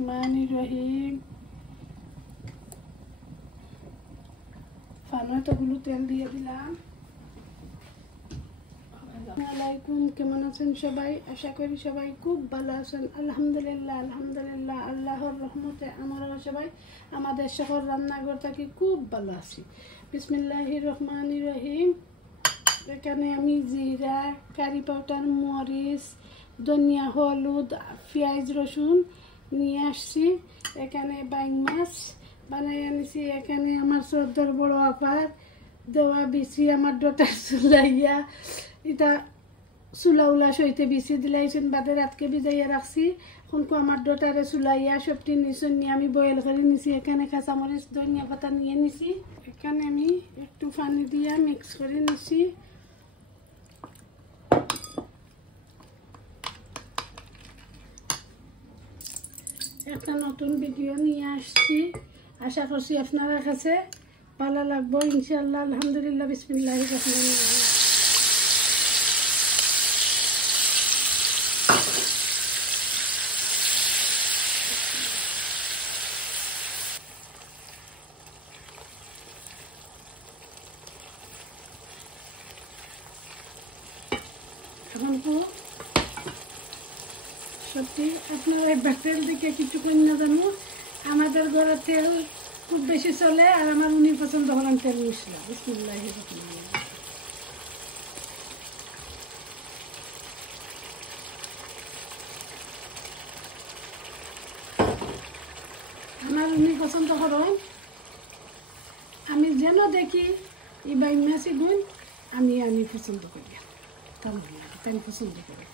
রহমানির রহিম। ফানুয়াটাগুলো তেল দিয়ে দিলাম। আসসালামাইকুম, কেমন আছেন সবাই? আশা করি সবাই খুব ভালো আছেন। আলহামদুলিল্লাহ আলহামদুলিল্লাহ, আল্লাহর রহমতে আমরাও সবাই আমাদের শহর রান্নাঘর থেকে খুব ভালো আছি। বিসমিল্লাহির রহমানির রহিম। এখানে আমি জিরা, কারি পাউডার, মরিচ, ধনিয়া, হলুদ, পেঁয়াজ, রসুন নিয়ে আসছি। এখানে বাইং মাছ বানাই আনিছি। এখানে আমার সর্দার বড় আপার দেওয়া বিচি আমার ডটার চুলাইয়া এটা চুলা উলা সইতে বিচি দিলাইছেন বাদে রাতকে ভিজাইয়া রাখছি। এখনকো আমার ডটারে চুলাইয়া সবটি নিচন নিয়ে আমি বয়েল করে নিছি। এখানে কাঁচামরিচ, ধনিয়া পাতা নিয়ে নিছি। এখানে আমি একটু পানি দিয়া মিক্স করে নিছি। একটা নতুন ভিডিও নিয়ে আসছি, আশা করছি আপনারা কাছে ভালো লাগবো ইনশাআল্লাহ। আলহামদুলিল্লাহ, বিসমিল্লাহির রহমানির রহিম। এখন তো সত্যি আপনারা একবার তেল দিকে কিছুক্ষণ না জানো, আমাদের ঘরে তেল খুব বেশি চলে আর আমার উনি পছন্দ করেন তেল মশলা। বিসমিল্লাহির রহমানির রহিম। আমার উনি পছন্দ করেন, আমি যেন দেখি এই বাই মাছি গুণ আমি পছন্দ করি, তাই পছন্দ করি।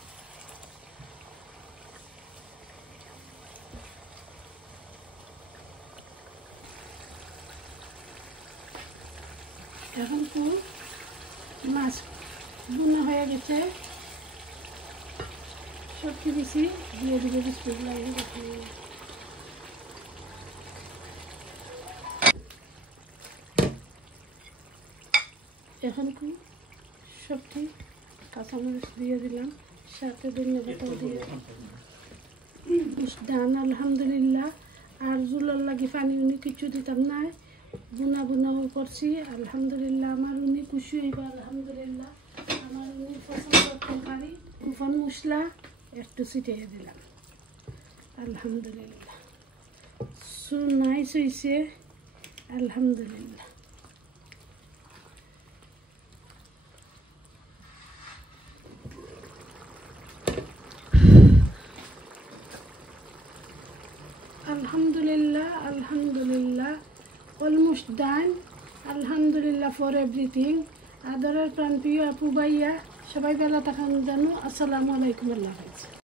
এখন তো মাছ বুনা হয়ে গেছে, সবজি দিছি দিয়ে দিবে। বিসমিল্লাহির রহমানির রহিম। এখন কি সবজি কাঁচামরিচ দিয়ে দিলাম, সাথে ধনিয়া পাতাও দিয়ে ডান। আলহামদুলিল্লাহ, আর জুলার লাগি পানি উনি কিছু দিতাম না, বুনাও করছি। আলহামদুলিল্লাহ, আমার উনি খুশি হইব। আলহামদুলিল্লাহ, আমার উনি পছন্দের তরকারি কুফন মশলা একটু ছিটিয়ে দিলাম। আলহামদুলিল্লাহ, সো নাইস হয়েছে। আলহামদুলিল্লাহ, alhamdulillah alhamdulillah, almost done. Alhamdulillah for everything. আদরের প্রাণ প্রিয় আপু ভাইয়া সবাই ভালো থাকুন জানো। আসসালামু আলাইকুম, আল্লাহ হাফেজ।